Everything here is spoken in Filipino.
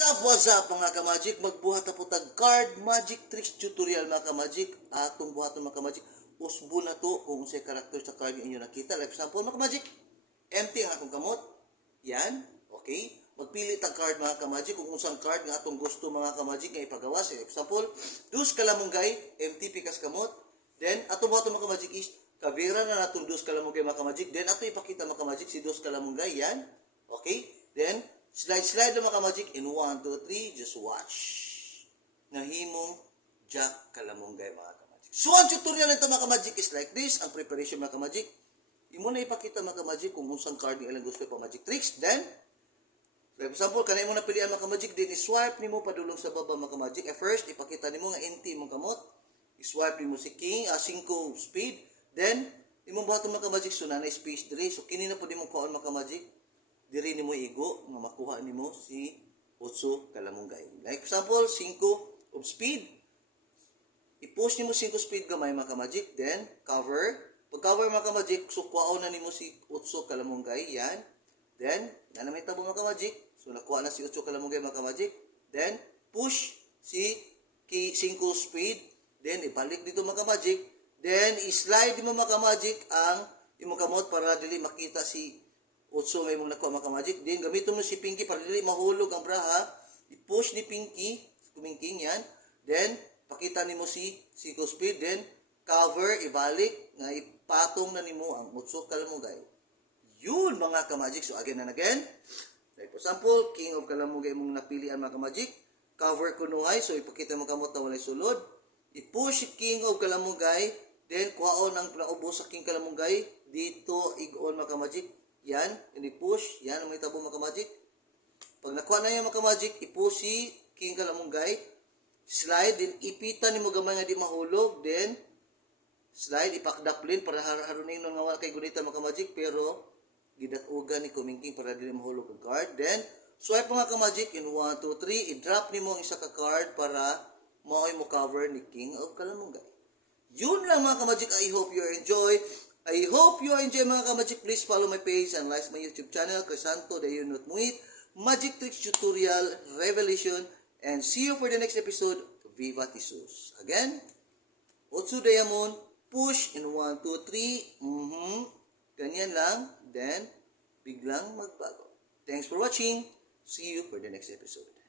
What's up, what's up mga ka-magic? Magbuhat na po tag card magic tricks tutorial mga ka-magic. Atong buhaton mga ka-magic. Usbo na to kung unsay karakter sa card inyo nakita. Like example mga ka-magic, empty ang akong kamot. Yan, okay? Magpili tag card mga ka-magic kung unsang card nga atong gusto mga ka-magic nga ipagawas. For example, dus kalamunggay, empty pikas kamot. Then, atong buhaton mga ka-magic is kavira na natong dus kalamunggay mga ka-magic. Then, ato ipakita mga ka-magic si dus kalamunggay. Yan, okay? Then, slide slide na mga magic in 1, 2, 3, just watch. Nahimong Jack Kalamunggay mga kamagic. So ang tutorial nito mga kamagic is like this, ang preparation mga kamagic. Imo na ipakita mga kamagic kung unsang card ni ilang gusto pa magic tricks. Then, for example, kanay mo na pilihan mga kamagic, din i-swipe nimo padulong sa baba mga kamagic. At first, ipakita nimo nga NT mong kamot. I-swipe nimo si King, ah, 5 speed. Then, imong buhaton mga kamagic, so nanay space diri. So, kini na po nimo kuhaan mga kamagic diri nimo igo nga makuha nimo si Otso Kalamunggay. Like example, 5 of speed. I-push nimo 5 speed gamay mga ka-magic, then cover. Pag cover mga ka-magic, so kuhaon na nimo si Otso Kalamunggay, yan. Then, na may tabo mga ka-magic. So nakuha na si Otso Kalamunggay mga ka-magic. Then, push si ki 5 speed. Then, ibalik dito mga ka-magic. Then, i-slide mo mga ka-magic ang imong kamot para dili makita si Utso may mong nakuha mga magic din. Gamiton mo si Pinky para dili mahulog ang braha. I-push ni Pinky, kumingking yan. Then, pakita nimo si Siko Speed. Then, cover, ibalik, nga ipatong na nimo ang Utso Kalamugay. Yun mga ka-magic. So, again and again. Like for example, King of Kalamugay mong napilian mga ka-magic. Cover kunuhay. So, ipakita mo kamot na walay sulod. I-push King of Kalamugay. Then, kuhaon ang naubo sa King Kalamugay. Dito, igon mga ka-magic yan, ini-push, yan ang may tabo mga magic. Pag nakuha na yung mga magic, ipush si King Kalamunggay, slide, then ipitan ni mo gamay nga di mahulog, then slide, ipakdaplin para har harunin nun nga wala kay gunita mga magic, pero gidatugan ni Kumingking para di mahulog ang card. Then, swipe mga ka-magic in 1, 2, 3, i-drop ni mo ang isa ka card para maoy mo cover ni King of Kalamunggay. Yun lang mga ka-magic. I hope you enjoy. I hope you enjoy mga ka-magic. Please follow my page and like my YouTube channel, Crisanto de Yunot Muit, Magic Tricks Tutorial, Revelation, and see you for the next episode, Viva Tisus. Again, Otsu Diamond, push in 1, 2, 3, mm-hmm. ganyan lang, then, biglang magbago. Thanks for watching. See you for the next episode.